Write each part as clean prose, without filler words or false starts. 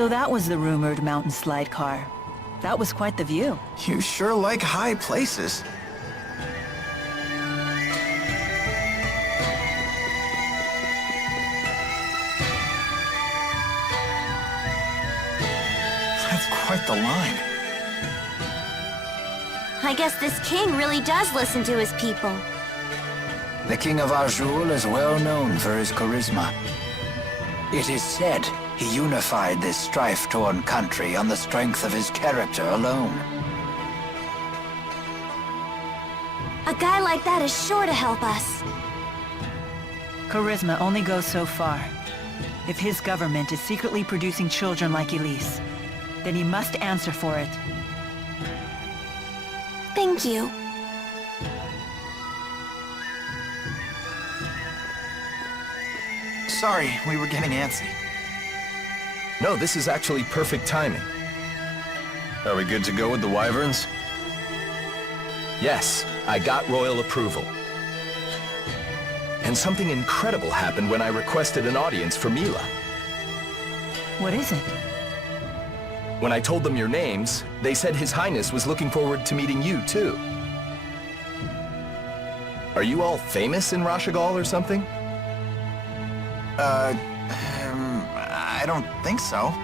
So that was the rumored mountain slide car. That was quite the view. You sure like high places. That's quite the line. I guess this king really does listen to his people. The king of Arjul is well known for his charisma. It is said he unified this strife-torn country on the strength of his character alone. A guy like that is sure to help us. Charisma only goes so far. If his government is secretly producing children like Elise, then he must answer for it. Thank you. Sorry, we were getting antsy. No, this is actually perfect timing. Are we good to go with the wyverns? Yes, I got royal approval. And something incredible happened when I requested an audience for Mila. What is it? When I told them your names, they said His Highness was looking forward to meeting you, too. Are you all famous in Rashagal or something? I don't think so.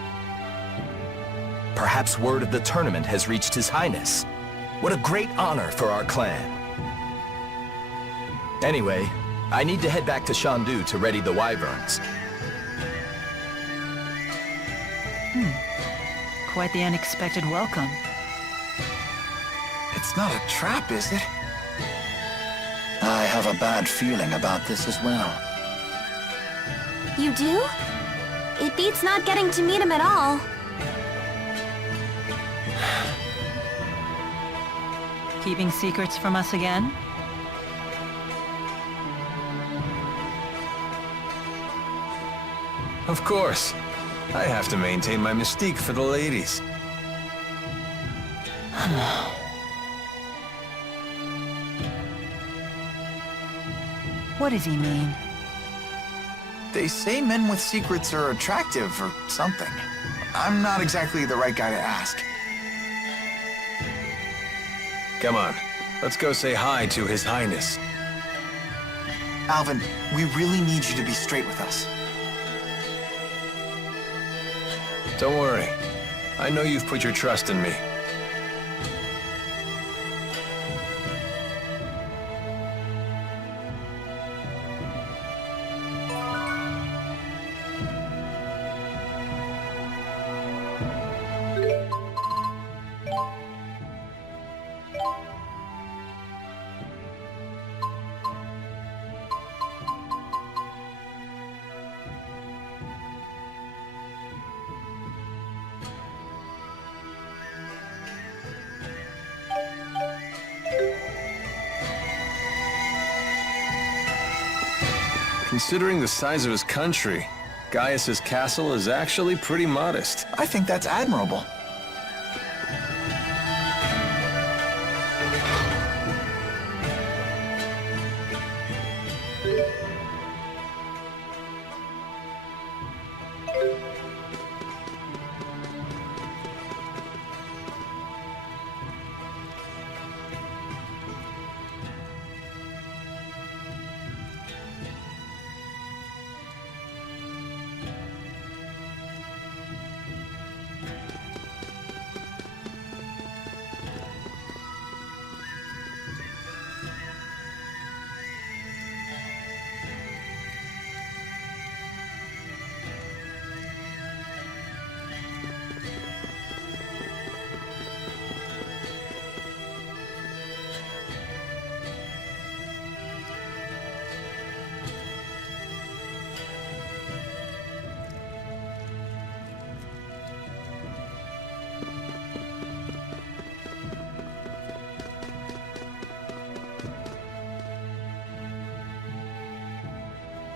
Perhaps word of the tournament has reached His Highness. What a great honor for our clan. Anyway, I need to head back to Shandu to ready the wyverns. Quite the unexpected welcome. It's not a trap, is it? I have a bad feeling about this as well. You do? It beats not getting to meet him at all. Keeping secrets from us again? Of course. I have to maintain my mystique for the ladies. What does he mean? They say men with secrets are attractive or something. I'm not exactly the right guy to ask. Come on, let's go say hi to His Highness. Alvin, we really need you to be straight with us. Don't worry. I know you've put your trust in me. Considering the size of his country, Gaius's castle is actually pretty modest. I think that's admirable.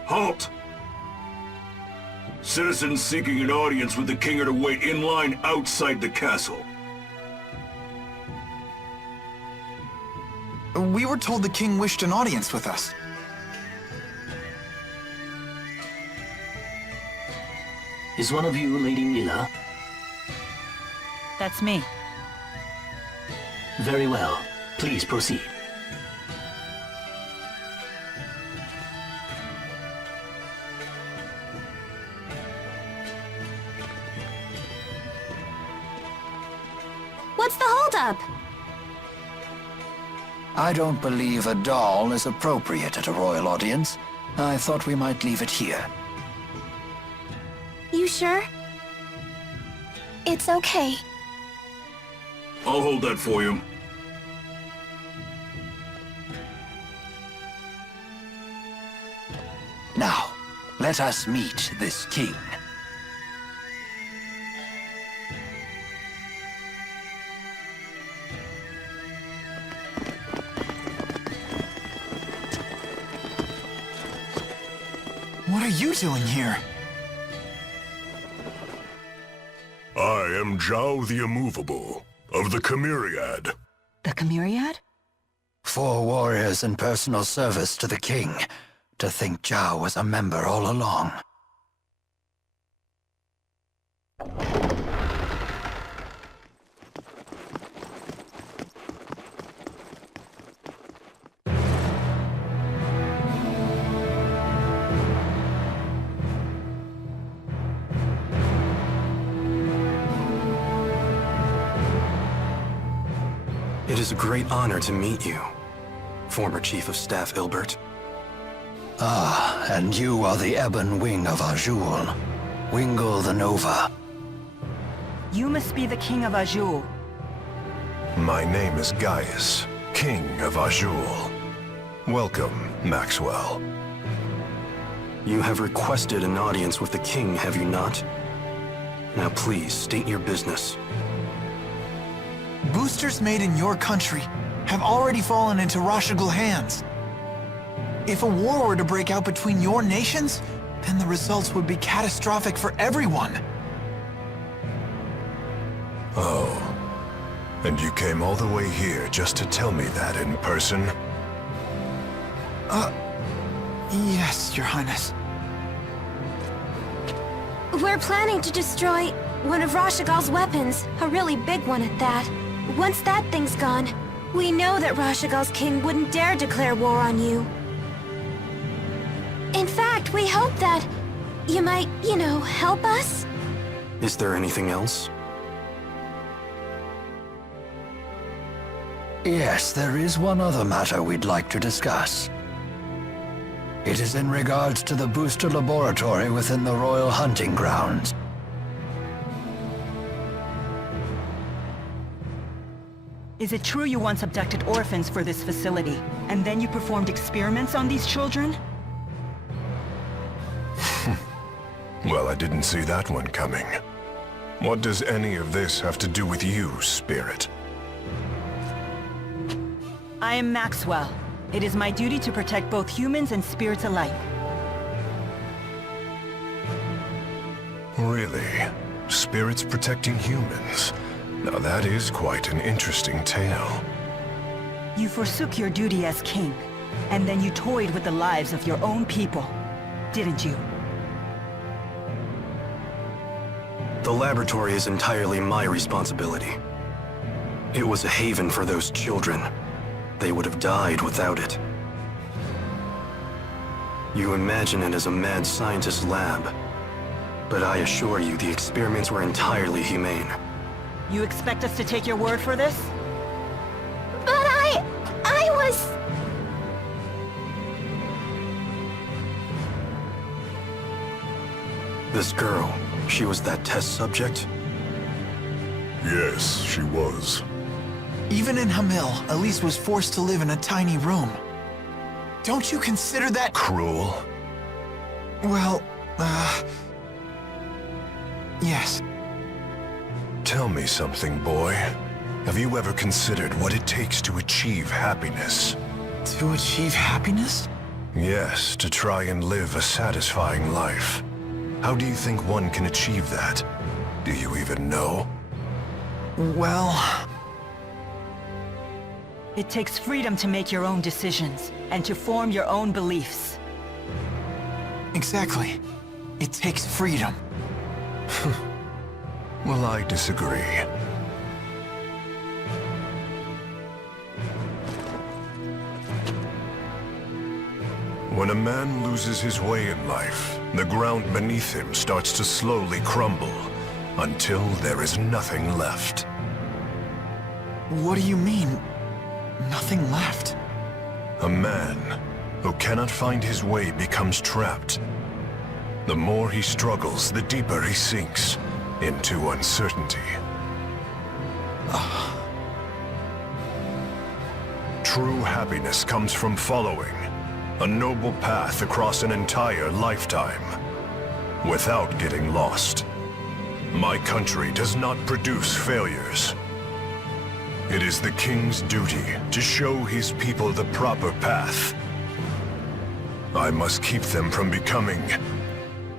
Halt! Citizens seeking an audience with the king are to wait in line outside the castle. We were told the king wished an audience with us. Is one of you Lady Mila? That's me. Very well. Please proceed. What's the holdup? I don't believe a doll is appropriate at a royal audience. I thought we might leave it here. You sure? It's okay. I'll hold that for you. Now, let us meet this king. What are you doing here? I am Zhao the Immovable, of the Myriad. The Myriad? 4 warriors in personal service to the king. To think Zhao was a member all along. It is a great honor to meet you, former Chief of Staff Ilbert. Ah, and you are the ebon wing of Azul, Wingle the Nova. You must be the King of Azul. My name is Gaius, King of Azul. Welcome, Maxwell. You have requested an audience with the king, have you not? Now please, state your business. Boosters made in your country have already fallen into Rashagal hands. If a war were to break out between your nations, then the results would be catastrophic for everyone. Oh. And you came all the way here just to tell me that in person? Yes, Your Highness. We're planning to destroy one of Rashagal's weapons, a really big one at that. Once that thing's gone, we know that Rashagal's king wouldn't dare declare war on you. In fact, we hope that you might, help us? Is there anything else? Yes, there is one other matter we'd like to discuss. It is in regards to the booster laboratory within the Royal Hunting Grounds. Is it true you once abducted orphans for this facility, and then you performed experiments on these children? Well, I didn't see that one coming. What does any of this have to do with you, Spirit? I am Maxwell. It is my duty to protect both humans and spirits alike. Really? Spirits protecting humans? Now that is quite an interesting tale. You forsook your duty as king, and then you toyed with the lives of your own people, didn't you? The laboratory is entirely my responsibility. It was a haven for those children. They would have died without it. You imagine it as a mad scientist's lab, but I assure you the experiments were entirely humane. You expect us to take your word for this? But I was... This girl, she was that test subject? Yes, she was. Even in Hamil, Elise was forced to live in a tiny room. Don't you consider that Cruel? Well, yes. Tell me something, boy. Have you ever considered what it takes to achieve happiness? To achieve happiness? Yes, to try and live a satisfying life. How do you think one can achieve that? Do you even know? Well... It takes freedom to make your own decisions, and to form your own beliefs. Exactly. It takes freedom. Well, I disagree. When a man loses his way in life, the ground beneath him starts to slowly crumble, until there is nothing left. What do you mean, nothing left? A man who cannot find his way becomes trapped. The more he struggles, the deeper he sinks into uncertainty. True happiness comes from following a noble path across an entire lifetime, without getting lost. My country does not produce failures. It is the king's duty to show his people the proper path. I must keep them from becoming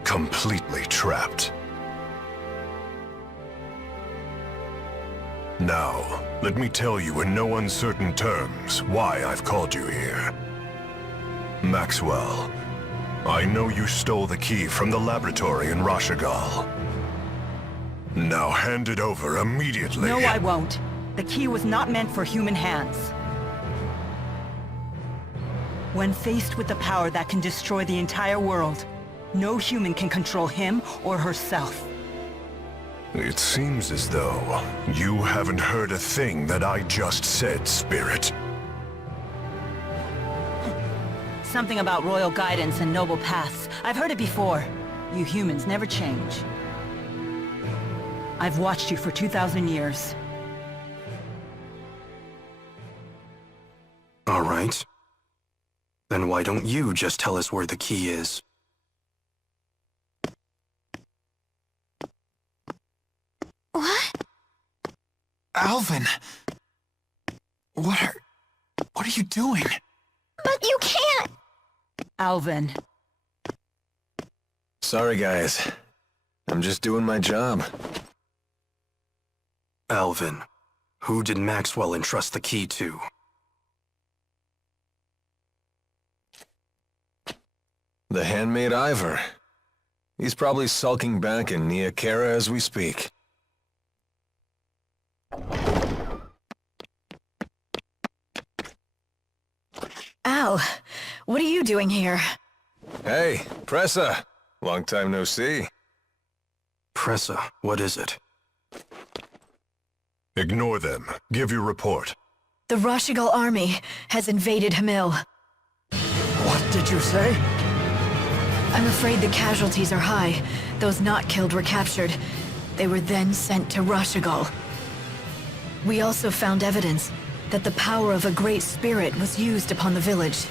completely trapped. Now, let me tell you in no uncertain terms why I've called you here. Maxwell, I know you stole the key from the laboratory in Rashagal. Now hand it over immediately. No, I won't. The key was not meant for human hands. When faced with the power that can destroy the entire world, no human can control him or herself. It seems as though you haven't heard a thing that I just said, Spirit. Something about royal guidance and noble paths. I've heard it before. You humans never change. I've watched you for 2,000 years. All right. Then why don't you just tell us where the key is? What? Alvin! What are you doing? But you can't! Alvin. Sorry, guys. I'm just doing my job. Alvin, who did Maxwell entrust the key to? The handmaid Ivor. He's probably sulking back in Nia Kara as we speak. Al, what are you doing here? Hey, Pressa. Long time no see. Pressa, what is it? Ignore them. Give your report. The Rashagal army has invaded Hamil. What did you say? I'm afraid the casualties are high. Those not killed were captured. They were then sent to Rashagal. We also found evidence that the power of a great spirit was used upon the village.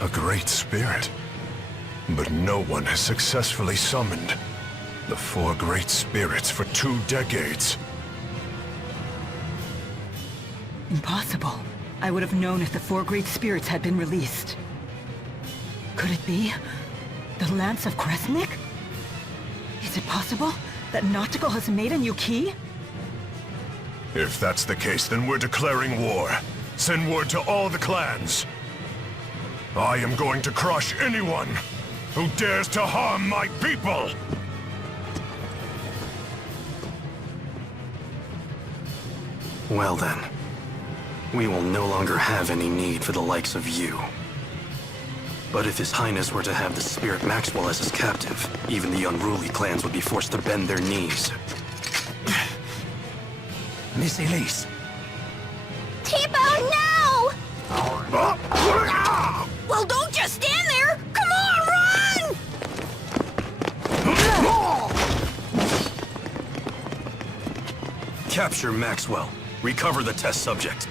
A great spirit. But no one has successfully summoned the 4 great spirits for 2 decades. Impossible. I would have known if the 4 great spirits had been released. Could it be the Lance of Kresnik? Is it possible that Nautical has made a new key? If that's the case, then we're declaring war. Send word to all the clans. I am going to crush anyone who dares to harm my people! Well then, we will no longer have any need for the likes of you. But if His Highness were to have the Spirit Maxwell as his captive, even the unruly clans would be forced to bend their knees. Miss Elise. Tipo, no! Well, don't just stand there! Come on, run! Capture Maxwell. Recover the test subject.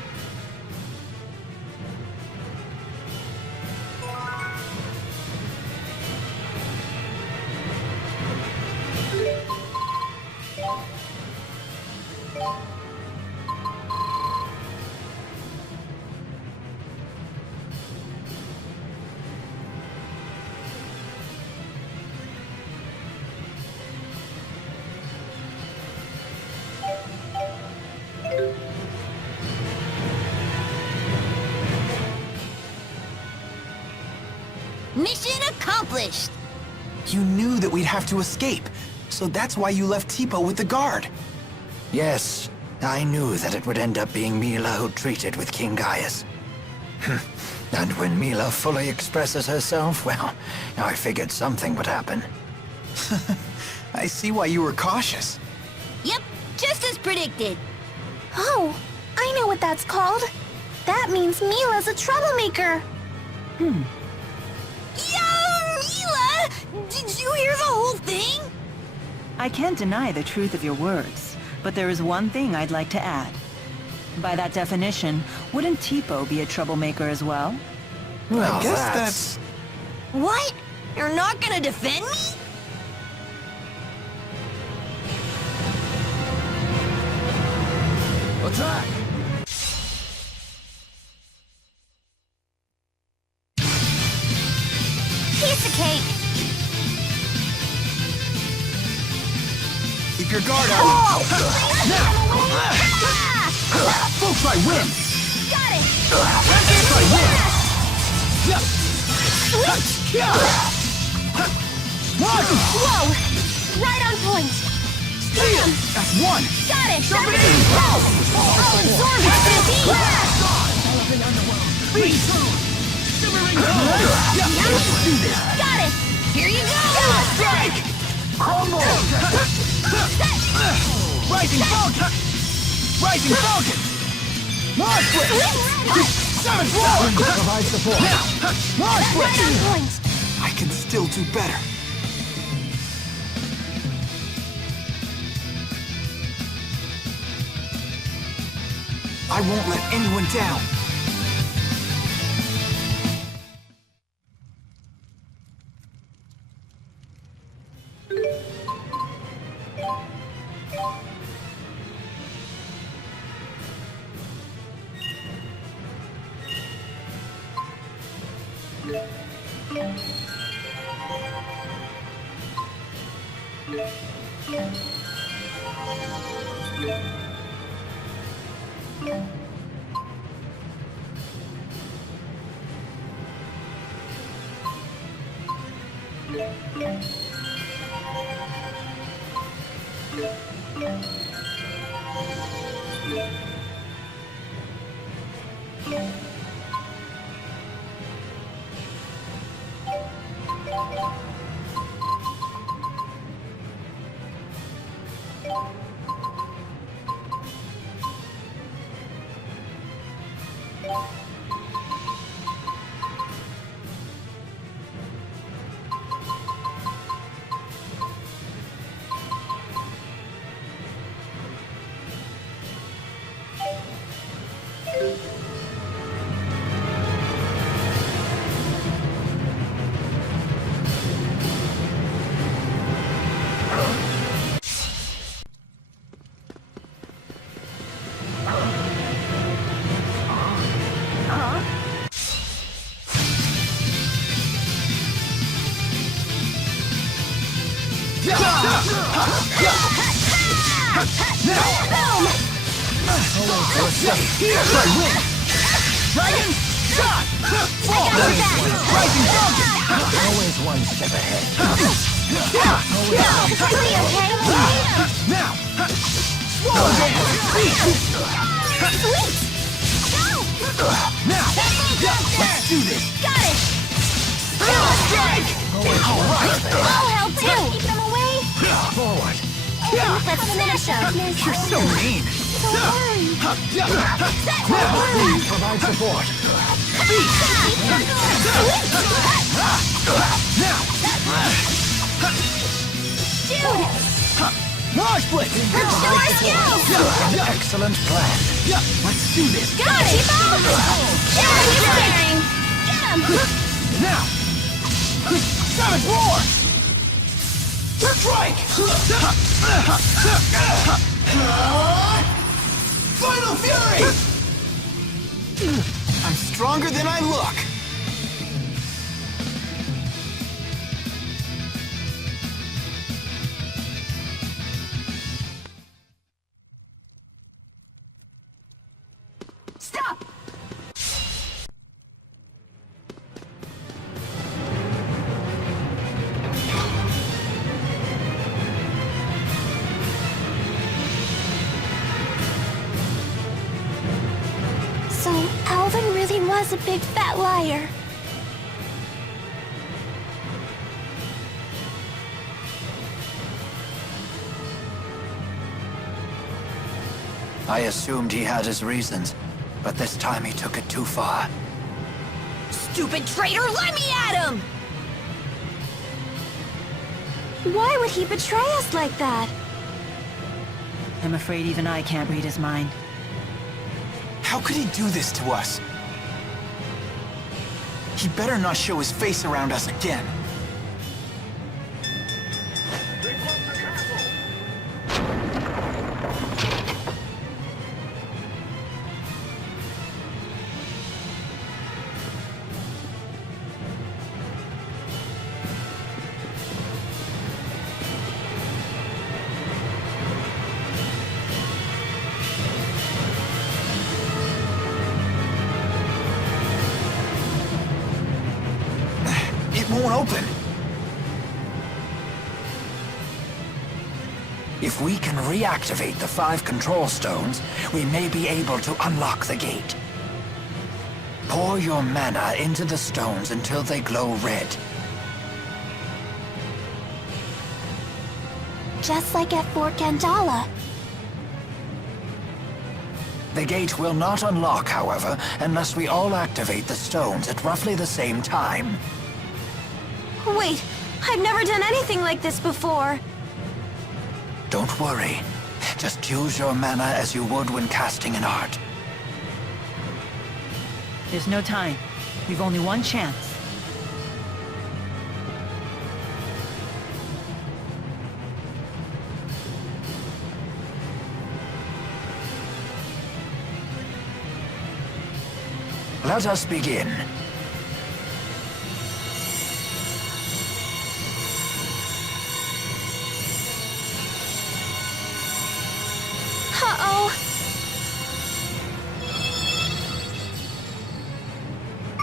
Mission accomplished! You knew that we'd have to escape, so that's why you left Tipo with the guard. Yes, I knew that it would end up being Mila who treated with King Gaius. And when Mila fully expresses herself, well, I figured something would happen. I see why you were cautious. Yep, just as predicted. Oh, I know what that's called. That means Mila's a troublemaker. Yo, Mila! Did you hear the whole thing? I can't deny the truth of your words, but there is one thing I'd like to add. By that definition, wouldn't Tipo be a troublemaker as well? Well, I guess that's... What? You're not gonna defend me? Attack! Piece of cake. Keep your guard up. Full try win! Got it! Try win! Whoa! Right on point! That's one! Got it! I'll absorb it, Sissy! Freeze! Shimmering Got it! Here you go! strike! Rising Falcon! Rising Falcon! Mars Blitz! Savage Roar! Provide support! Mars Right on Blitz! point! I can still do better. I won't let anyone down. Dragon Shot! Rising Falcon! Always one step ahead. Now! Swallow Dance! Now! Let's do this! Got it! Strike! Alright! I'll help too. Keep them away. Forward. Let's finish them. You're so mean. Please provide support. Jude, Mars Blitz! let's show our skills. Excellent plan. Let's do this! Got it. Yeah, he's scaring. Get him. Now! Savage Roar! Strike! Final Fury! I'm stronger than I look. Stop! So, Alvin really was a big fat that liar. I assumed he had his reasons, but this time he took it too far. Stupid traitor, let me at him! Why would he betray us like that? I'm afraid even I can't read his mind. How could he do this to us? He better not show his face around us again. Won't open. If we can reactivate the 5 control stones, we may be able to unlock the gate. Pour your mana into the stones until they glow red. Just like at Fort Gandala. The gate will not unlock, however, unless we all activate the stones at roughly the same time. Wait, I've never done anything like this before. Don't worry. Just use your mana as you would when casting an art. There's no time. We've only one chance. Let us begin. Uh-oh.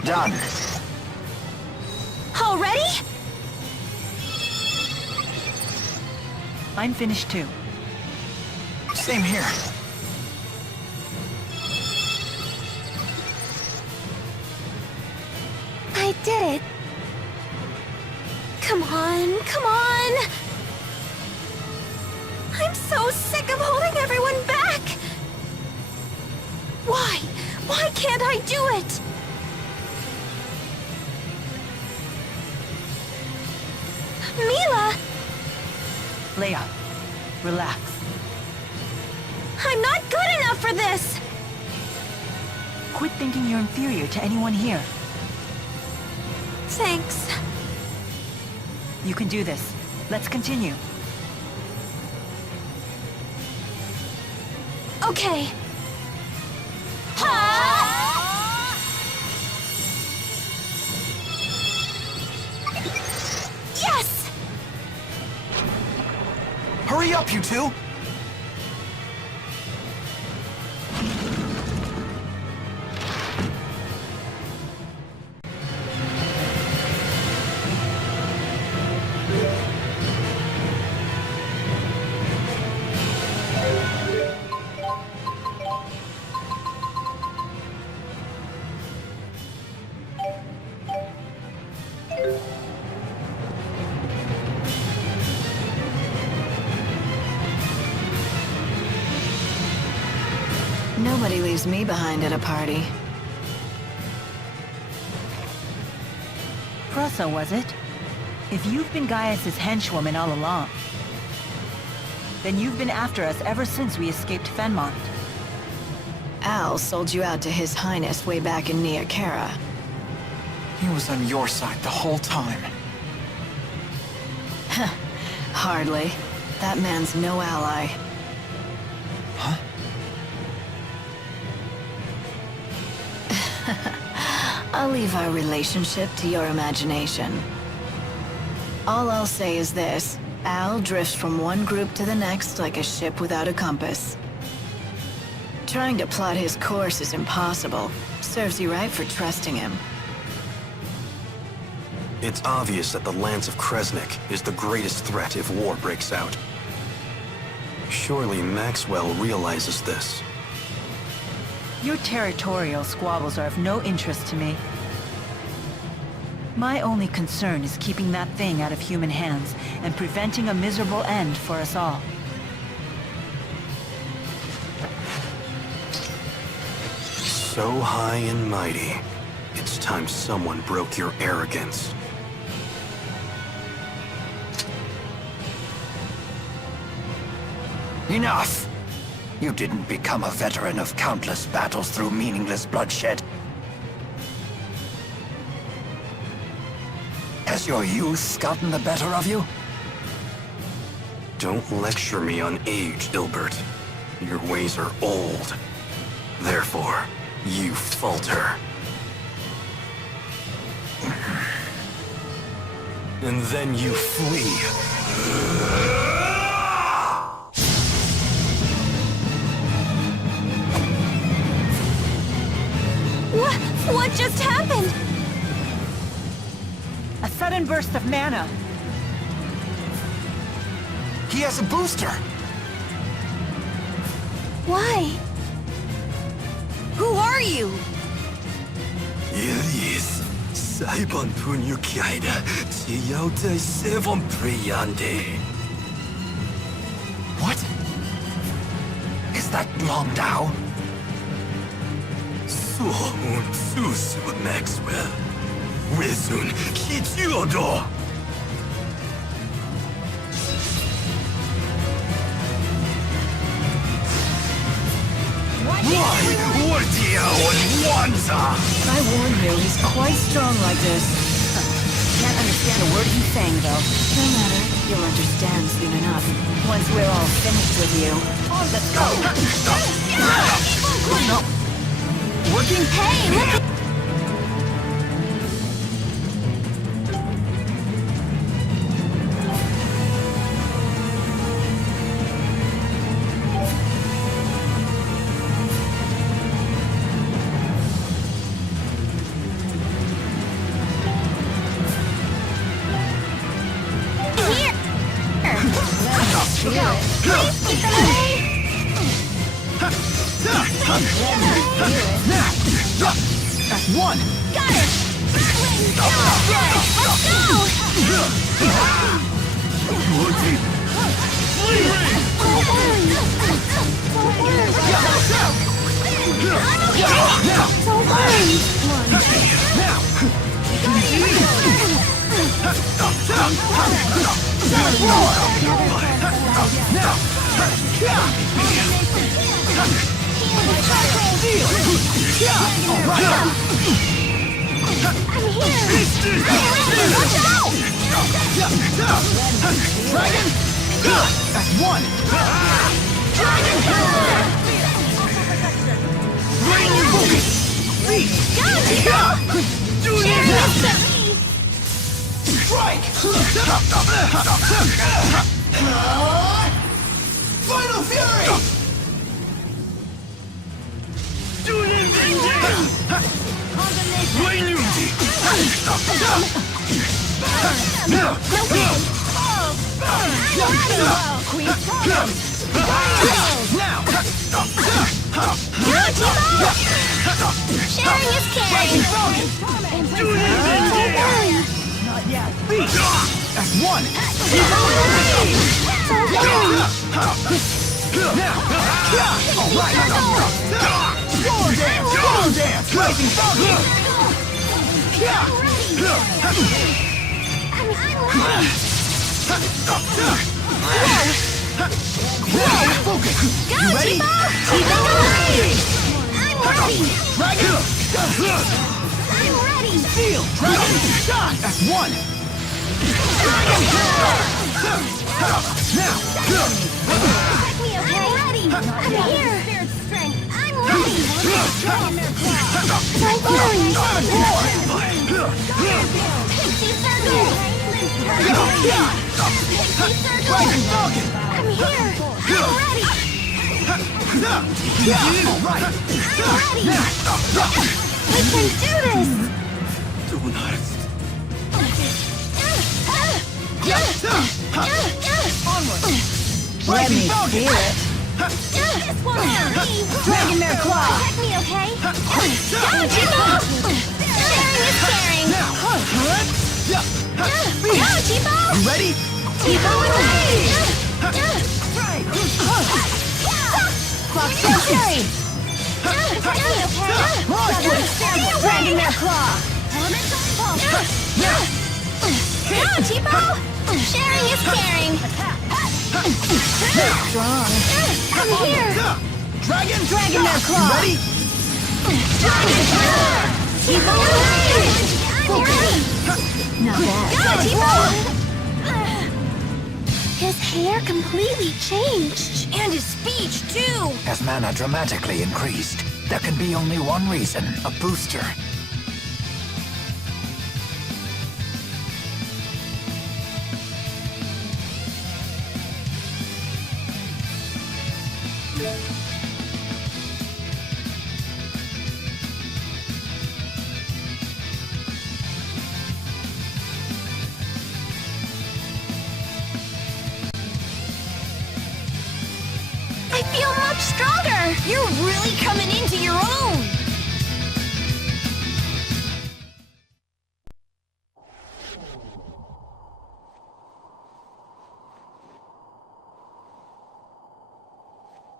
Done. Already? I'm finished too. Same here. I did it. Come on, come on! I'm so sick of holding everyone back! Why? Why can't I do it? Mila! Leia, relax. I'm not good enough for this! Quit thinking you're inferior to anyone here. Thanks. You can do this. Let's continue. Okay. Yes! Hurry up, you two! Nobody leaves me behind at a party. Pressa, was it? If you've been Gaius' henchwoman all along, then you've been after us ever since we escaped Fenmont. Al sold you out to His Highness way back in Nia Khera. He was on your side the whole time. Hardly. That man's no ally. Huh? I'll leave our relationship to your imagination. All I'll say is this. Al drifts from one group to the next like a ship without a compass. Trying to plot his course is impossible. Serves you right for trusting him. It's obvious that the Lance of Kresnik is the greatest threat if war breaks out. Surely Maxwell realizes this. Your territorial squabbles are of no interest to me. My only concern is keeping that thing out of human hands and preventing a miserable end for us all. So high and mighty, it's time someone broke your arrogance. Enough! You didn't become a veteran of countless battles through meaningless bloodshed. Has your youth gotten the better of you? Don't lecture me on age, Ilbert. Your ways are old. Therefore, you falter. And then you flee. What just happened? A sudden burst of mana. He has a booster! Why? Who are you? Elis, Saibon Punyukaida, Tiyauta Sevon Priyande. What? Is that Long Dao? Suhun Susu Maxwell. Wizun Kitsuodo. I warned you, he's quite strong like this. Can't understand a word he's saying, though. No matter, you'll understand soon enough. Once we're all finished with you. Let's go! No. Working? Hey, look at... That's one! Got it! Let's Don't worry! Dragon! That's one! Dragon! Strike! Final Fury! Sharing is caring! Not yet. That's one! Alright! Roller dance! Roller dance! Rising Falcon! Focus! You ready? I'm ready! Dragon! I'm ready! Steel! Dragon! Shot! That's one! Now! Let me, okay? I'm ready! I'm here! I'm ready! Don't worry! Pixie Circle! Rising Falcon! I'm here! I'm ready! Alright! I'm ready! We can do this! Let me feel it. This one's for me! Dragon Mare Claw! Protect me, okay? Got you! Sharing is caring! Now! Go, Tipo! You ready? Tipo and rage! Clock still fury! Dragging their claw! Elemental impulse! Go, Tipo! Sharing is caring! Strong. Come here! Dragon! Dragging their claw! You ready? Tipo and rage! Not bad. Go, Tipo! His hair completely changed. And his speech, too! As mana dramatically increased, there can be only one reason, a booster. I feel much stronger! You're really coming into your own!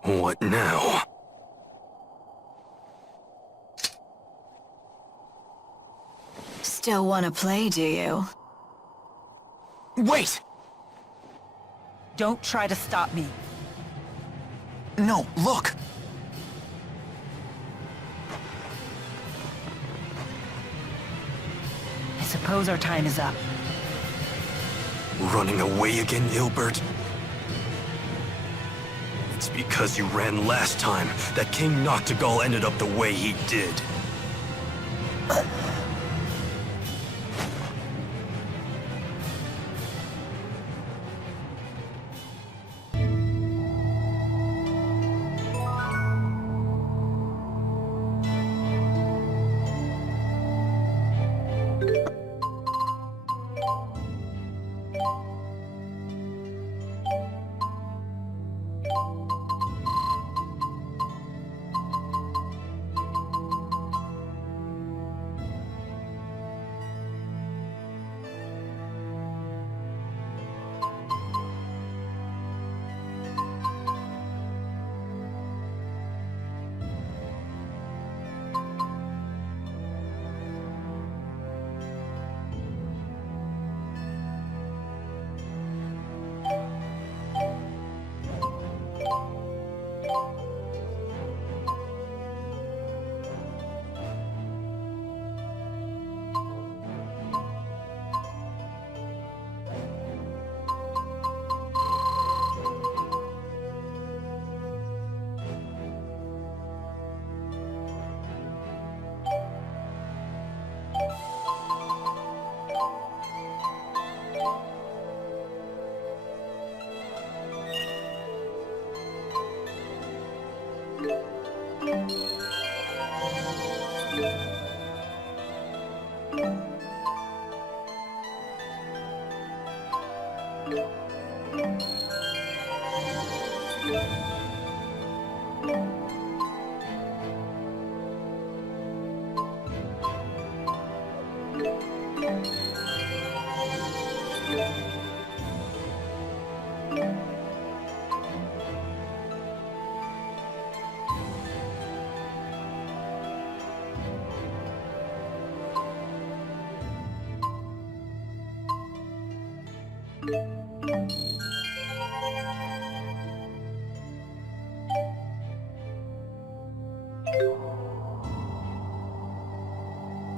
What now? Still want to play, do you? Wait! Don't try to stop me. No, look! I suppose our time is up. Running away again, Ilbert? It's because you ran last time that King Noctigal ended up the way he did.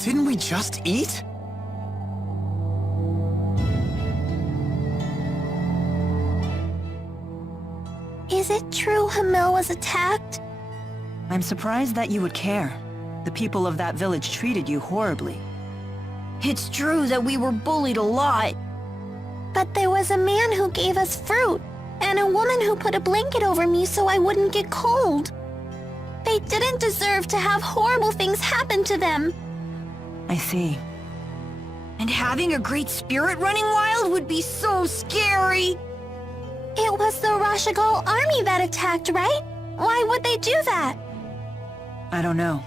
Didn't we just eat? Is it true Hamil was attacked? I'm surprised that you would care. The people of that village treated you horribly. It's true that we were bullied a lot. But there was a man who gave us fruit, and a woman who put a blanket over me so I wouldn't get cold. They didn't deserve to have horrible things happen to them. I see. And having a great spirit running wild would be so scary. It was the Rashigal army that attacked, right? Why would they do that? I don't know.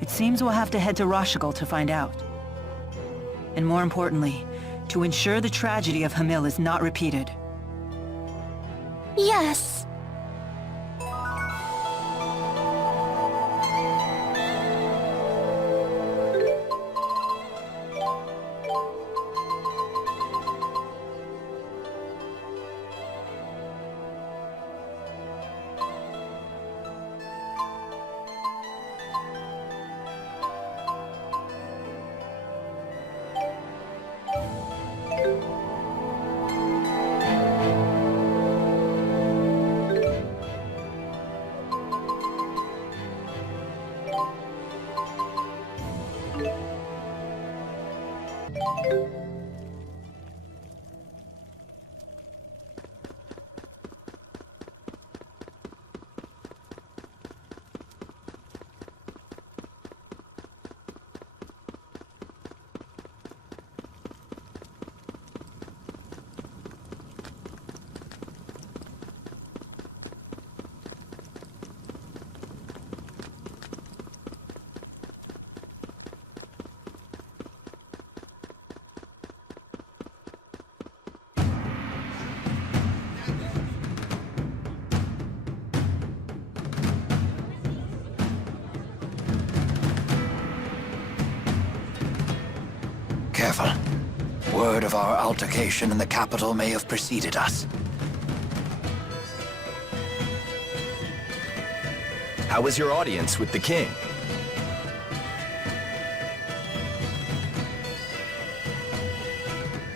It seems we'll have to head to Rashigal to find out. And more importantly, to ensure the tragedy of Hamil is not repeated. Yes. Careful. Word of our altercation in the capital may have preceded us. How was your audience with the king?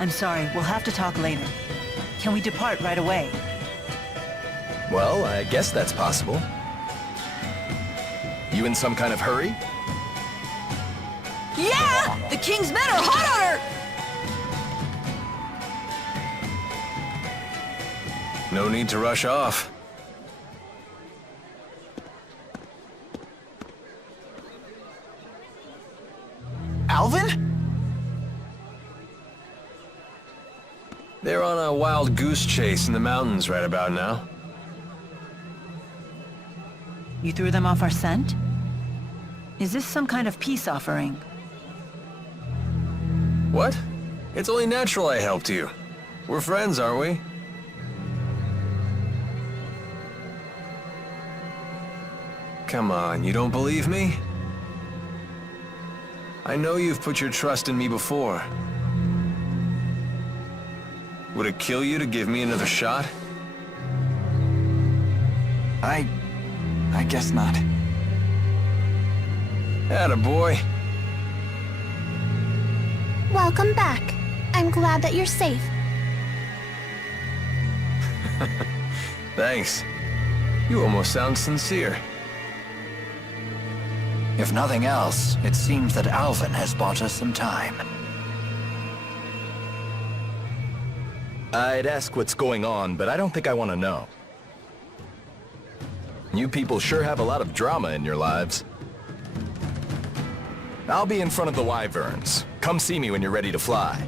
I'm sorry, we'll have to talk later. Can we depart right away? Well, I guess that's possible. You in some kind of hurry? Yeah! The king's men are hot on her! No need to rush off. Alvin? They're on a wild goose chase in the mountains right about now. You threw them off our scent? Is this some kind of peace offering? What? It's only natural I helped you. We're friends, aren't we? Come on, you don't believe me? I know you've put your trust in me before. Would it kill you to give me another shot? I guess not. Attaboy. Welcome back. I'm glad that you're safe. Thanks. You almost sound sincere. If nothing else, it seems that Alvin has bought us some time. I'd ask what's going on, but I don't think I want to know. You people sure have a lot of drama in your lives. I'll be in front of the wyverns. Come see me when you're ready to fly.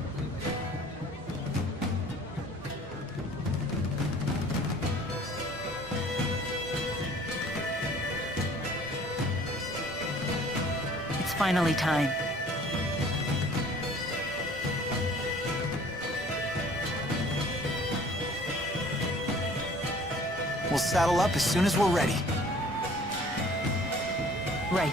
It's finally time. We'll saddle up as soon as we're ready. Right.